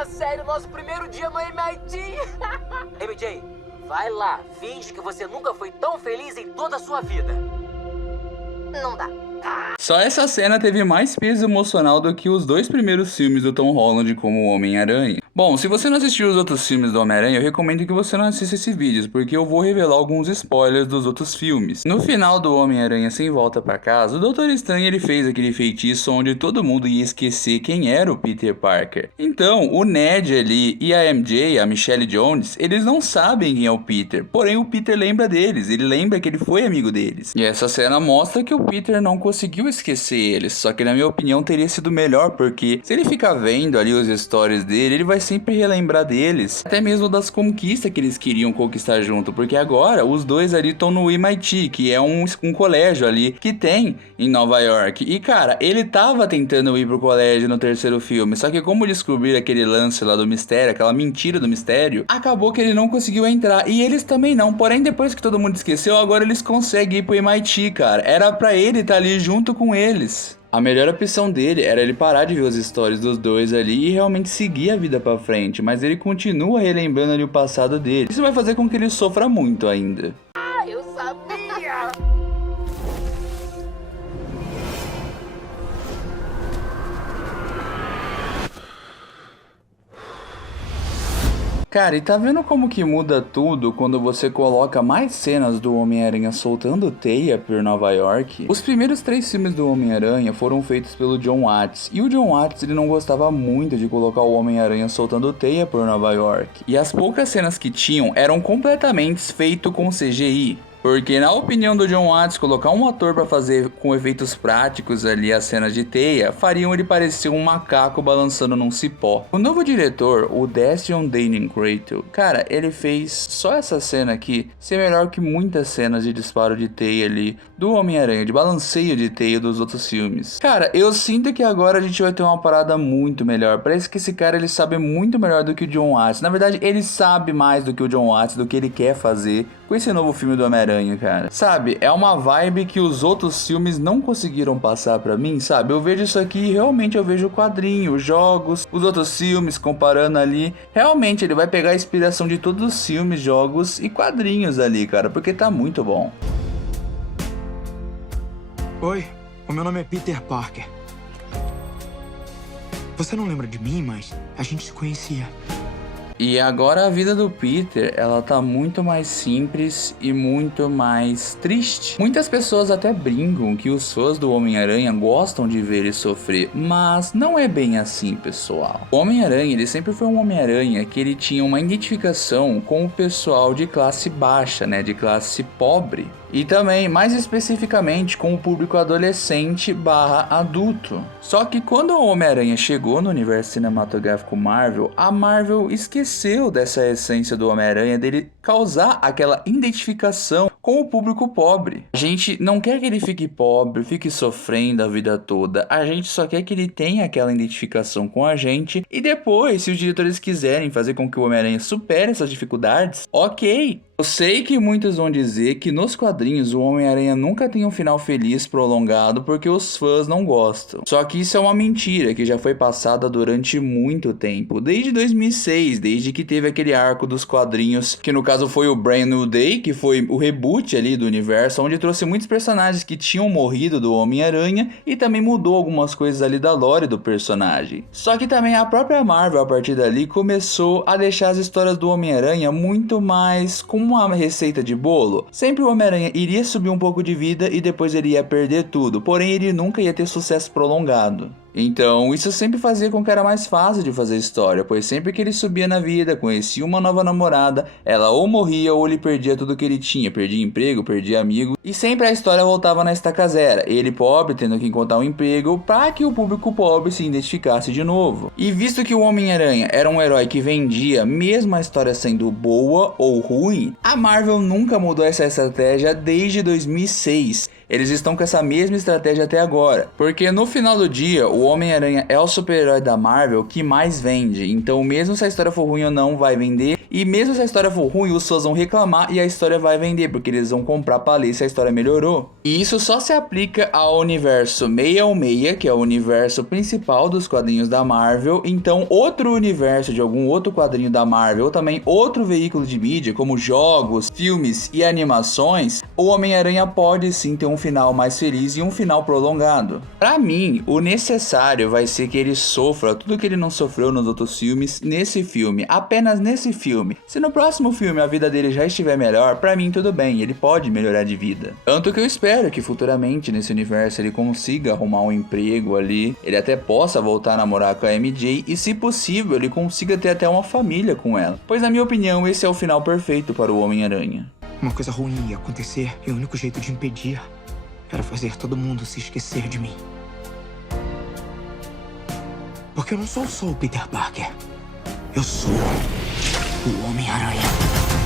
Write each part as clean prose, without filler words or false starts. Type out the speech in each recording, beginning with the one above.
a sério nosso primeiro dia no MIT. MJ, vai lá, finge que você nunca foi tão feliz em toda a sua vida. Não dá. Só essa cena teve mais peso emocional do que os 2 primeiros filmes do Tom Holland como Homem-Aranha. Bom, se você não assistiu os outros filmes do Homem-Aranha, eu recomendo que você não assista esse vídeo, porque eu vou revelar alguns spoilers dos outros filmes. No final do Homem-Aranha Sem Volta Pra Casa, o Doutor Estranho ele fez aquele feitiço onde todo mundo ia esquecer quem era o Peter Parker. Então, o Ned ali e a MJ, a Michelle Jones, eles não sabem quem é o Peter, porém o Peter lembra deles, ele lembra que ele foi amigo deles. E essa cena mostra que o Peter não conseguiu esquecer eles, só que na minha opinião teria sido melhor, porque se ele ficar vendo ali os stories dele, ele vai sempre relembrar deles, até mesmo das conquistas que eles queriam conquistar junto, porque agora os dois ali estão no MIT, que é um colégio ali que tem em Nova York, e cara, ele tava tentando ir pro colégio no terceiro filme, só que como descobrir aquele lance lá do mistério, aquela mentira do mistério, acabou que ele não conseguiu entrar, e eles também não, porém depois que todo mundo esqueceu, agora eles conseguem ir pro MIT, cara, era pra ele estar ali junto com eles. A melhor opção dele era ele parar de ver as histórias dos dois ali e realmente seguir a vida pra frente, mas ele continua relembrando ali o passado dele. Isso vai fazer com que ele sofra muito ainda. Ah, eu sabia! Cara, e tá vendo como que muda tudo quando você coloca mais cenas do Homem-Aranha soltando teia por Nova York? Os primeiros 3 filmes do Homem-Aranha foram feitos pelo John Watts, e o John Watts ele não gostava muito de colocar o Homem-Aranha soltando teia por Nova York. E as poucas cenas que tinham eram completamente feitas com CGI. Porque na opinião do John Watts, colocar um ator pra fazer com efeitos práticos ali as cenas de teia, fariam ele parecer um macaco balançando num cipó. O novo diretor, o Destin Daniel-Cretton, cara, ele fez só essa cena aqui ser melhor que muitas cenas de disparo de teia ali do Homem-Aranha, de balanceio de teia dos outros filmes. Cara, eu sinto que agora a gente vai ter uma parada muito melhor. Parece que esse cara ele sabe muito melhor do que o John Watts. Na verdade, ele sabe mais do que o John Watts, do que ele quer fazer com esse novo filme do Homem-Aranha, cara. Sabe, é uma vibe que os outros filmes não conseguiram passar pra mim, sabe? Eu vejo isso aqui e realmente eu vejo o quadrinho, os jogos, os outros filmes, comparando ali. Realmente ele vai pegar a inspiração de todos os filmes, jogos e quadrinhos ali, cara, porque tá muito bom. Oi, o meu nome é Peter Parker. Você não lembra de mim, mas a gente se conhecia. E agora a vida do Peter, ela tá muito mais simples e muito mais triste. Muitas pessoas até brincam que os fãs do Homem-Aranha gostam de ver ele sofrer, mas não é bem assim, pessoal. O Homem-Aranha, ele sempre foi um Homem-Aranha que ele tinha uma identificação com o pessoal de classe baixa, né, de classe pobre. E também, mais especificamente, com o público adolescente / adulto. Só que quando o Homem-Aranha chegou no universo cinematográfico Marvel, a Marvel esqueceu dessa essência do Homem-Aranha, dele causar aquela identificação com o público pobre. A gente não quer que ele fique pobre, fique sofrendo a vida toda. A gente só quer que ele tenha aquela identificação com a gente. E depois, se os diretores quiserem fazer com que o Homem-Aranha supere essas dificuldades, ok. Eu sei que muitos vão dizer que nos quadrinhos o Homem-Aranha nunca tem um final feliz prolongado porque os fãs não gostam. Só que isso é uma mentira que já foi passada durante muito tempo, desde 2006, desde que teve aquele arco dos quadrinhos, que no caso foi o Brand New Day, que foi o reboot ali do universo, onde trouxe muitos personagens que tinham morrido do Homem-Aranha e também mudou algumas coisas ali da lore do personagem. Só que também a própria Marvel, a partir dali, começou a deixar as histórias do Homem-Aranha muito mais com uma receita de bolo. Sempre o Homem-Aranha iria subir um pouco de vida e depois ele ia perder tudo, porém ele nunca ia ter sucesso prolongado. Então isso sempre fazia com que era mais fácil de fazer história, pois sempre que ele subia na vida, conhecia uma nova namorada, ela ou morria ou ele perdia tudo que ele tinha, perdia emprego, perdia amigo, e sempre a história voltava na estaca zero, ele pobre tendo que encontrar um emprego para que o público pobre se identificasse de novo. E visto que o Homem-Aranha era um herói que vendia, mesmo a história sendo boa ou ruim, a Marvel nunca mudou essa estratégia desde 2006. Eles estão com essa mesma estratégia até agora, porque no final do dia, o Homem-Aranha é o super-herói da Marvel que mais vende. Então mesmo se a história for ruim ou não, vai vender. E mesmo se a história for ruim, os fãs vão reclamar e a história vai vender, porque eles vão comprar pra ler se a história melhorou. E isso só se aplica ao universo 616, que é o universo principal dos quadrinhos da Marvel. Então outro universo de algum outro quadrinho da Marvel, ou também outro veículo de mídia, como jogos, filmes e animações, o Homem-Aranha pode sim ter um final mais feliz e um final prolongado. Pra mim, o necessário vai ser que ele sofra tudo que ele não sofreu nos outros filmes, nesse filme, apenas nesse filme. Se no próximo filme a vida dele já estiver melhor, pra mim tudo bem, ele pode melhorar de vida. Tanto que eu espero que futuramente nesse universo ele consiga arrumar um emprego ali, ele até possa voltar a namorar com a MJ e, se possível, ele consiga ter até uma família com ela. Pois na minha opinião esse é o final perfeito para o Homem-Aranha. Uma coisa ruim ia acontecer e o único jeito de impedir era fazer todo mundo se esquecer de mim. Porque eu não sou só o Peter Parker. Eu sou o Homem-Aranha.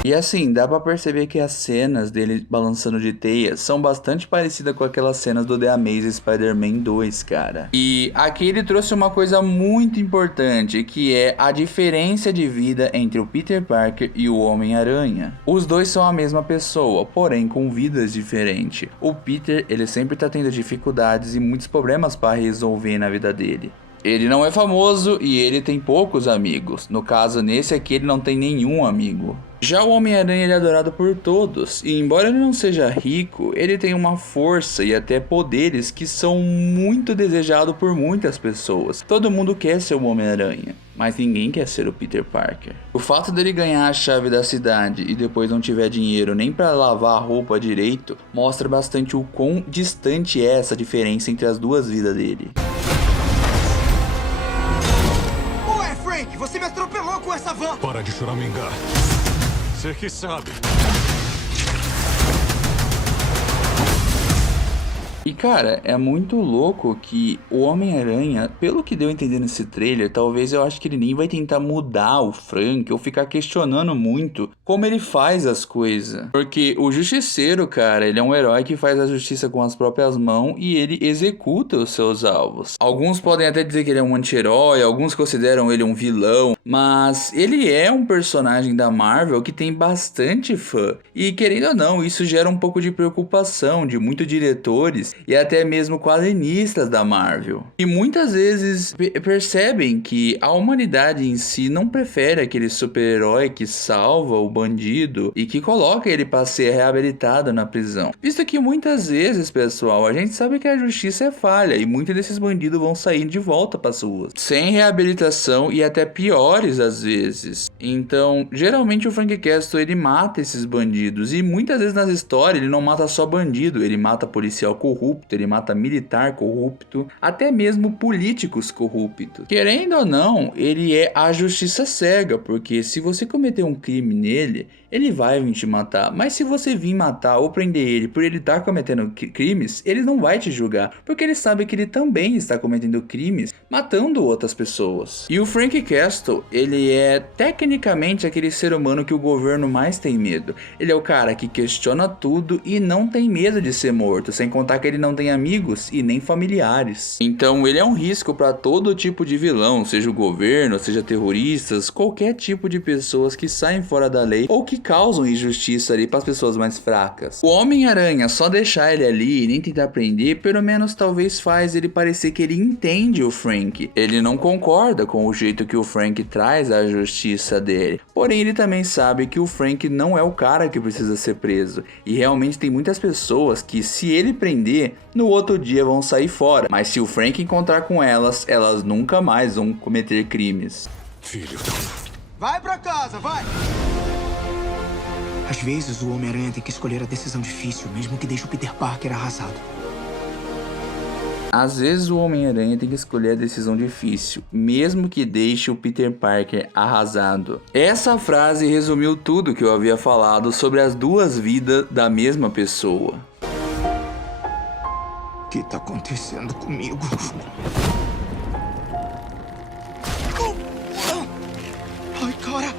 E assim, dá pra perceber que as cenas dele balançando de teias são bastante parecidas com aquelas cenas do The Amazing Spider-Man 2, cara. E aqui ele trouxe uma coisa muito importante, que é a diferença de vida entre o Peter Parker e o Homem-Aranha. Os dois são a mesma pessoa, porém com vidas diferentes. O Peter, ele sempre tá tendo dificuldades e muitos problemas para resolver na vida dele. Ele não é famoso e ele tem poucos amigos. No caso, nesse aqui, ele não tem nenhum amigo. Já o Homem-Aranha ele é adorado por todos, e embora ele não seja rico, ele tem uma força e até poderes que são muito desejados por muitas pessoas. Todo mundo quer ser o Homem-Aranha, mas ninguém quer ser o Peter Parker. O fato dele ganhar a chave da cidade e depois não tiver dinheiro nem para lavar a roupa direito, mostra bastante o quão distante é essa diferença entre as duas vidas dele. Ué, Frank, você me atropelou com essa van! Para de choramingar. Você que sabe. E cara, é muito louco que o Homem-Aranha, pelo que deu a entender nesse trailer, talvez eu acho que ele nem vai tentar mudar o Frank ou ficar questionando muito como ele faz as coisas. Porque o Justiceiro, cara, ele é um herói que faz a justiça com as próprias mãos e ele executa os seus alvos. Alguns podem até dizer que ele é um anti-herói, alguns consideram ele um vilão, mas ele é um personagem da Marvel que tem bastante fã. E querendo ou não, isso gera um pouco de preocupação de muitos diretores e até mesmo quadrinistas da Marvel. E muitas vezes percebem que a humanidade em si não prefere aquele super-herói que salva o bandido e que coloca ele para ser reabilitado na prisão. Visto que muitas vezes, pessoal, a gente sabe que a justiça é falha e muitos desses bandidos vão sair de volta para as ruas, sem reabilitação e até piores às vezes. Então, geralmente o Frank Castle ele mata esses bandidos e muitas vezes nas histórias ele não mata só bandido, ele mata policial corrupto, ele mata militar corrupto, até mesmo políticos corruptos. Querendo ou não, ele é a justiça cega, porque se você cometer um crime nele, ele vai vir te matar. Mas se você vir matar ou prender ele por ele estar cometendo crimes, ele não vai te julgar, porque ele sabe que ele também está cometendo crimes, matando outras pessoas. E o Frank Castle, ele é tecnicamente aquele ser humano que o governo mais tem medo. Ele é o cara que questiona tudo e não tem medo de ser morto, sem contar que ele não tem amigos e nem familiares. Então ele é um risco para todo tipo de vilão, seja o governo, seja terroristas, qualquer tipo de pessoas que saem fora da lei ou que causam injustiça ali para as pessoas mais fracas. O Homem-Aranha só deixar ele ali e nem tentar prender, pelo menos talvez faz ele parecer que ele entende o Frank. Ele não concorda com o jeito que o Frank traz a justiça dele, porém ele também sabe que o Frank não é o cara que precisa ser preso, e realmente tem muitas pessoas que, se ele prender, no outro dia vão sair fora, mas se o Frank encontrar com elas, elas nunca mais vão cometer crimes. Filho. Vai pra casa, vai! Às vezes o Homem-Aranha tem que escolher a decisão difícil, mesmo que deixe o Peter Parker arrasado. Às vezes o Homem-Aranha tem que escolher a decisão difícil, mesmo que deixe o Peter Parker arrasado. Essa frase resumiu tudo que eu havia falado sobre as duas vidas da mesma pessoa. O que tá acontecendo comigo? Ai, cara!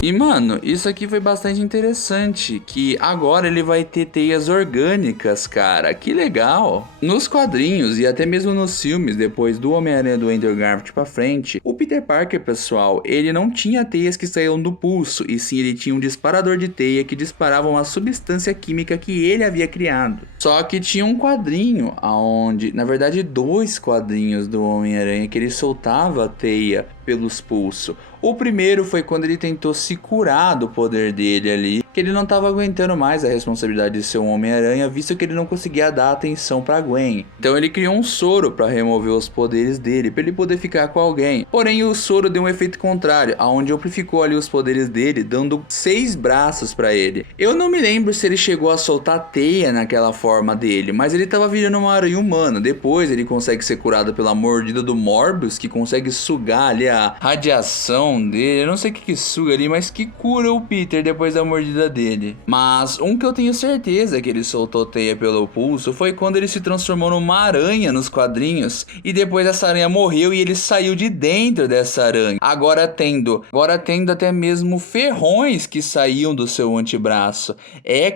E mano, isso aqui foi bastante interessante, que agora ele vai ter teias orgânicas, cara, que legal. Nos quadrinhos e até mesmo nos filmes, depois do Homem-Aranha do Andrew Garfield pra frente, o Peter Parker, pessoal, ele não tinha teias que saíam do pulso, e sim ele tinha um disparador de teia que disparava uma substância química que ele havia criado. Só que tinha um quadrinho, onde, na verdade 2 quadrinhos do Homem-Aranha, que ele soltava a teia pelos pulsos. O primeiro foi quando ele tentou se curar do poder dele ali, que ele não estava aguentando mais a responsabilidade de ser um Homem-Aranha, visto que ele não conseguia dar atenção pra Gwen. Então ele criou um soro para remover os poderes dele, para ele poder ficar com alguém. Porém o soro deu um efeito contrário, aonde amplificou ali os poderes dele, dando 6 braços para ele. Eu não me lembro se ele chegou a soltar teia naquela forma dele, mas ele estava virando uma aranha humana. Depois ele consegue ser curado pela mordida do Morbius, que consegue sugar ali a radiação dele. Eu não sei o que suga ali, mas que cura o Peter depois da mordida dele. Mas um que eu tenho certeza que ele soltou teia pelo pulso foi quando ele se transformou numa aranha nos quadrinhos, e depois essa aranha morreu e ele saiu de dentro dessa aranha. Agora tendo até mesmo ferrões que saíam do seu antebraço.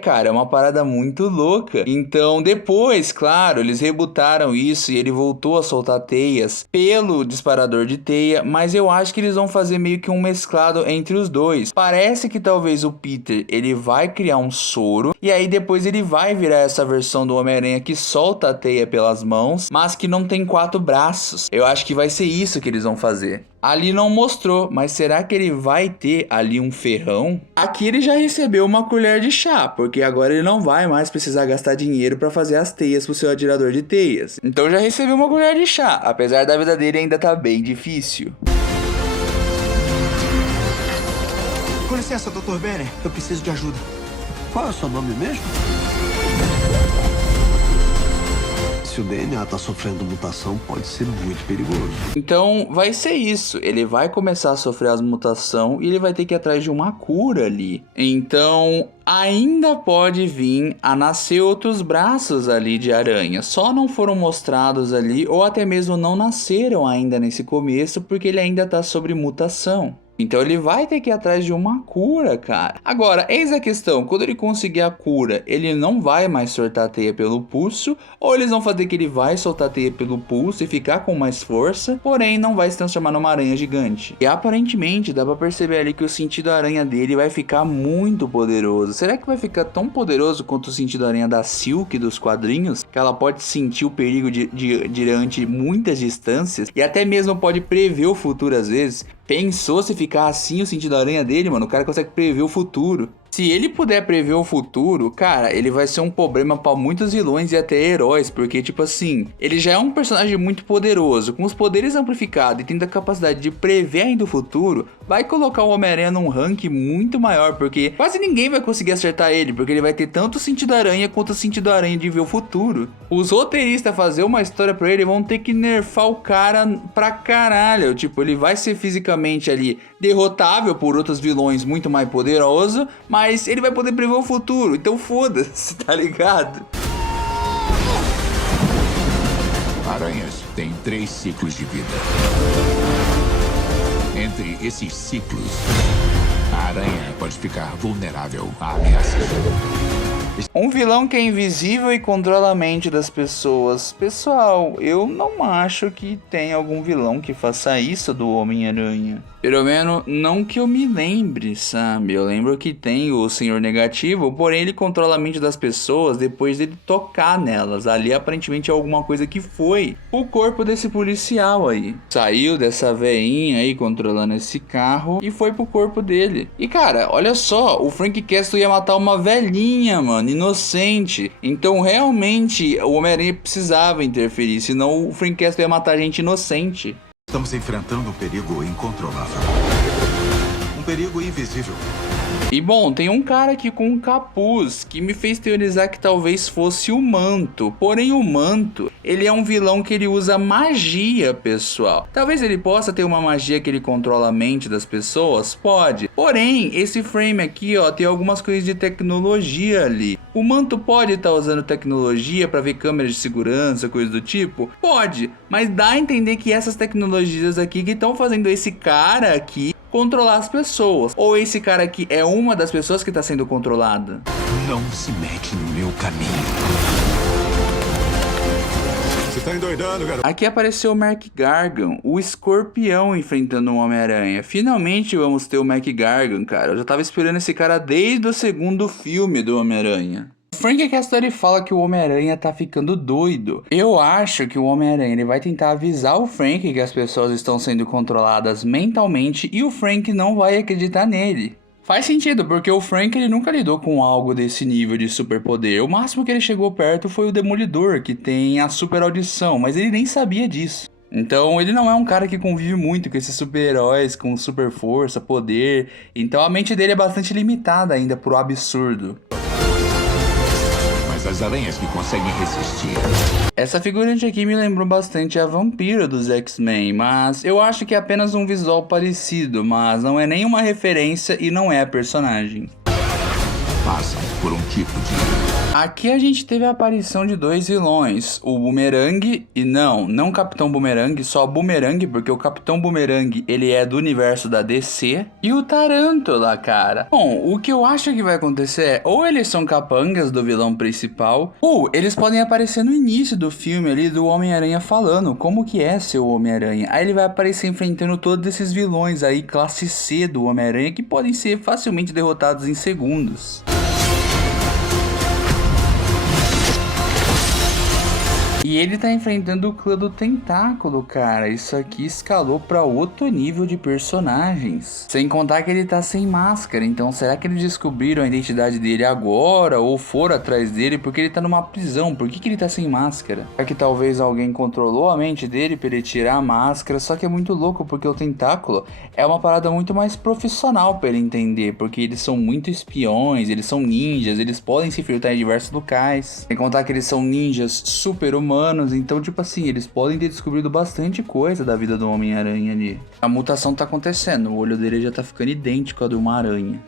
Cara, é uma parada muito louca. Então depois, claro, eles rebutaram isso e ele voltou a soltar teias pelo disparador de teia, mas eu acho que eles vão fazer meio que um mesclado entre os dois. Parece que talvez o Peter, ele vai criar um soro, e aí depois ele vai virar essa versão do Homem-Aranha que solta a teia pelas mãos, mas que não tem 4 braços. Eu acho que vai ser isso que eles vão fazer. Ali não mostrou, mas será que ele vai ter ali um ferrão? Aqui ele já recebeu uma colher de chá, porque agora ele não vai mais precisar gastar dinheiro para fazer as teias pro seu atirador de teias. Então já recebeu uma colher de chá, apesar da vida dele ainda tá bem difícil. Com licença, Dr. Banner. Eu preciso de ajuda. Qual é o seu nome mesmo? Se o DNA tá sofrendo mutação, pode ser muito perigoso. Então vai ser isso, ele vai começar a sofrer as mutações e ele vai ter que ir atrás de uma cura ali. Então ainda pode vir a nascer outros braços ali de aranha, só não foram mostrados ali, ou até mesmo não nasceram ainda nesse começo, porque ele ainda tá sobre mutação. Então ele vai ter que ir atrás de uma cura, cara. Agora, eis a questão, quando ele conseguir a cura, ele não vai mais soltar a teia pelo pulso, ou eles vão fazer que ele vai soltar a teia pelo pulso e ficar com mais força, porém não vai se transformar numa aranha gigante. E aparentemente dá pra perceber ali que o sentido aranha dele vai ficar muito poderoso. Será que vai ficar tão poderoso quanto o sentido aranha da Silk dos quadrinhos? Que ela pode sentir o perigo diante muitas distâncias e até mesmo pode prever o futuro às vezes. Pensou se ficar assim o sentido aranha dele, mano? O cara consegue prever o futuro. Se ele puder prever o futuro, cara, ele vai ser um problema pra muitos vilões e até heróis, porque, tipo assim, ele já é um personagem muito poderoso, com os poderes amplificados e tendo a capacidade de prever ainda o futuro, vai colocar o Homem-Aranha num ranking muito maior, porque quase ninguém vai conseguir acertar ele, porque ele vai ter tanto o sentido aranha quanto o sentido aranha de ver o futuro. Os roteiristas fazer uma história pra ele vão ter que nerfar o cara pra caralho, tipo, ele vai ser fisicamente ali derrotável por outros vilões muito mais poderosos, mas ele vai poder prever o futuro, então foda-se, tá ligado? Aranhas têm 3 ciclos de vida. Entre esses ciclos, a aranha pode ficar vulnerável a ameaças. Um vilão que é invisível e controla a mente das pessoas. Pessoal, eu não acho que tem algum vilão que faça isso do Homem-Aranha. Pelo menos não que eu me lembre, sabe? Eu lembro que tem o Senhor Negativo, porém ele controla a mente das pessoas depois dele tocar nelas. Ali aparentemente é alguma coisa que foi o corpo desse policial aí. Saiu dessa veinha aí controlando esse carro e foi pro corpo dele. E cara, olha só, o Frank Castle ia matar uma velhinha, mano, inocente. Então realmente o Homem-Aranha precisava interferir, senão o Frank Castle ia matar gente inocente. Estamos enfrentando um perigo incontrolável. Um perigo invisível. E bom, tem um cara aqui com um capuz que me fez teorizar que talvez fosse o Manto. Porém o Manto, ele é um vilão que ele usa magia, pessoal. Talvez ele possa ter uma magia que ele controla a mente das pessoas? Pode. Porém, esse frame aqui, ó, tem algumas coisas de tecnologia ali. O manto pode estar usando tecnologia para ver câmeras de segurança, coisa do tipo? Pode, mas dá a entender que essas tecnologias aqui que estão fazendo esse cara aqui controlar as pessoas. Ou esse cara aqui é uma das pessoas que está sendo controlada. Não se mete no meu caminho. Você tá endoidando, garoto? Aqui apareceu o Mark Gargan, o Escorpião enfrentando o Homem-Aranha. Finalmente vamos ter o Mark Gargan, cara. Eu já tava esperando esse cara desde o segundo filme do Homem-Aranha. Frank Castle fala que o Homem-Aranha tá ficando doido. Eu acho que o Homem-Aranha ele vai tentar avisar o Frank que as pessoas estão sendo controladas mentalmente e o Frank não vai acreditar nele. Faz sentido, porque o Frank ele nunca lidou com algo desse nível de superpoder. O máximo que ele chegou perto foi o Demolidor, que tem a super audição, mas ele nem sabia disso. Então ele não é um cara que convive muito com esses super-heróis, com super força, poder. Então a mente dele é bastante limitada ainda pro absurdo. Mas as aranhas que conseguem resistir. Essa figurante aqui me lembrou bastante a Vampira dos X-Men, mas eu acho que é apenas um visual parecido, mas não é nenhuma referência e não é a personagem. Passam por um tipo de... Aqui a gente teve a aparição de dois vilões, o Boomerang e não Capitão Boomerang, só Boomerang, porque o Capitão Boomerang ele é do universo da DC, e o Tarântula, cara. Bom, o que eu acho que vai acontecer é, ou eles são capangas do vilão principal, ou eles podem aparecer no início do filme ali do Homem-Aranha falando como que é ser o Homem-Aranha. Aí ele vai aparecer enfrentando todos esses vilões aí, classe C do Homem-Aranha, que podem ser facilmente derrotados em segundos. E ele tá enfrentando o clã do Tentáculo, cara. Isso aqui escalou pra outro nível de personagens. Sem contar que ele tá sem máscara. Então será que eles descobriram a identidade dele agora? Ou foram atrás dele? Porque ele tá numa prisão. Por que ele tá sem máscara? Será que talvez alguém controlou a mente dele pra ele tirar a máscara? Só que é muito louco porque o Tentáculo é uma parada muito mais profissional pra ele entender. Porque eles são muito espiões, eles são ninjas, eles podem se infiltrar em diversos locais. Sem contar que eles são ninjas super humanos. Então, tipo assim, eles podem ter descobrido bastante coisa da vida do Homem-Aranha ali. A mutação tá acontecendo, o olho dele já tá ficando idêntico ao de uma aranha.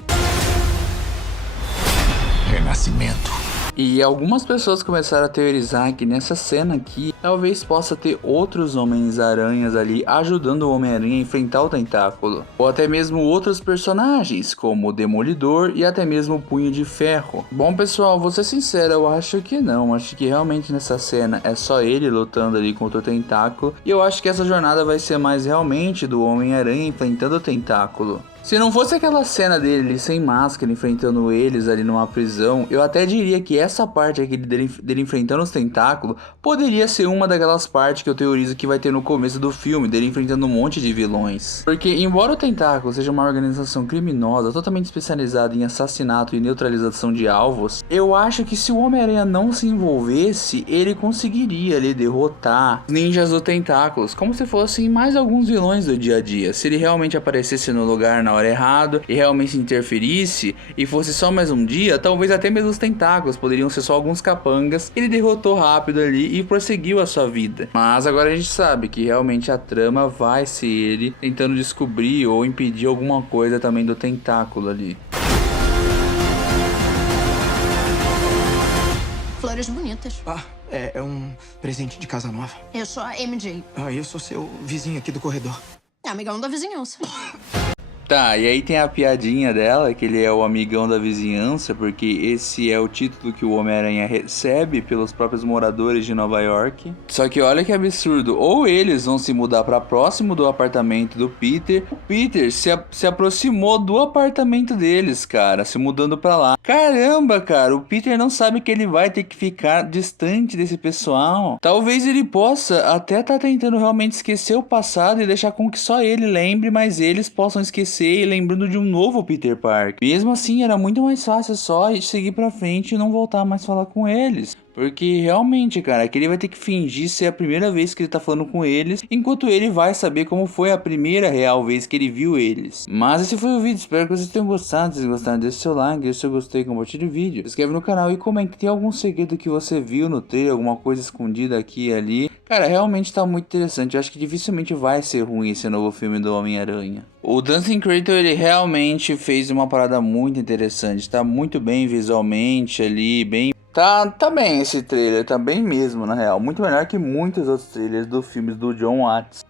Renascimento. E algumas pessoas começaram a teorizar que nessa cena aqui, talvez possa ter outros Homens-Aranhas ali ajudando o Homem-Aranha a enfrentar o Tentáculo. Ou até mesmo outros personagens, como o Demolidor e até mesmo o Punho de Ferro. Bom pessoal, vou ser sincero, eu acho que não. Acho que realmente nessa cena é só ele lutando ali contra o Tentáculo. E eu acho que essa jornada vai ser mais realmente do Homem-Aranha enfrentando o Tentáculo. Se não fosse aquela cena dele sem máscara enfrentando eles ali numa prisão, eu até diria que essa parte aqui dele enfrentando os tentáculos poderia ser uma daquelas partes que eu teorizo que vai ter no começo do filme, dele enfrentando um monte de vilões. Porque embora o Tentáculo seja uma organização criminosa totalmente especializada em assassinato e neutralização de alvos, eu acho que se o Homem-Aranha não se envolvesse, ele conseguiria ali derrotar os ninjas do Tentáculos, como se fossem mais alguns vilões do dia a dia. Se ele realmente aparecesse no lugar na hora errado e realmente interferisse e fosse só mais um dia, talvez até mesmo os tentáculos poderiam ser só alguns capangas. Ele derrotou rápido ali e prosseguiu a sua vida. Mas agora a gente sabe que realmente a trama vai ser ele tentando descobrir ou impedir alguma coisa também do tentáculo ali. Flores bonitas. É um presente de casa nova. Eu sou a MJ. Eu sou seu vizinho aqui do corredor. É amigão da vizinhança. Tá, e aí tem a piadinha dela, que ele é o amigão da vizinhança, porque esse é o título que o Homem-Aranha recebe pelos próprios moradores de Nova York. Só que olha que absurdo, ou eles vão se mudar pra próximo do apartamento do Peter, o Peter se aproximou do apartamento deles, cara, se mudando pra lá. Caramba, cara, o Peter não sabe que ele vai ter que ficar distante desse pessoal. Talvez ele possa até tá tentando realmente esquecer o passado e deixar com que só ele lembre, mas eles possam esquecer e lembrando de um novo Peter Parker. Mesmo assim, era muito mais fácil só seguir pra frente e não voltar mais a falar com eles. Porque realmente, cara, que ele vai ter que fingir ser a primeira vez que ele tá falando com eles, enquanto ele vai saber como foi a primeira real vez que ele viu eles. Mas esse foi o vídeo, espero que vocês tenham gostado. Se gostaram, deixa o seu like, deixa o seu gostei, compartilhe o vídeo. Se inscreve no canal e comente, tem algum segredo que você viu no trailer, alguma coisa escondida aqui e ali. Cara, realmente tá muito interessante, eu acho que dificilmente vai ser ruim esse novo filme do Homem-Aranha. O Dancing Creator, ele realmente fez uma parada muito interessante, tá muito bem visualmente ali, bem... Tá bem esse trailer, tá bem mesmo na real, muito melhor que muitos outros trailers dos filmes do Jon Watts.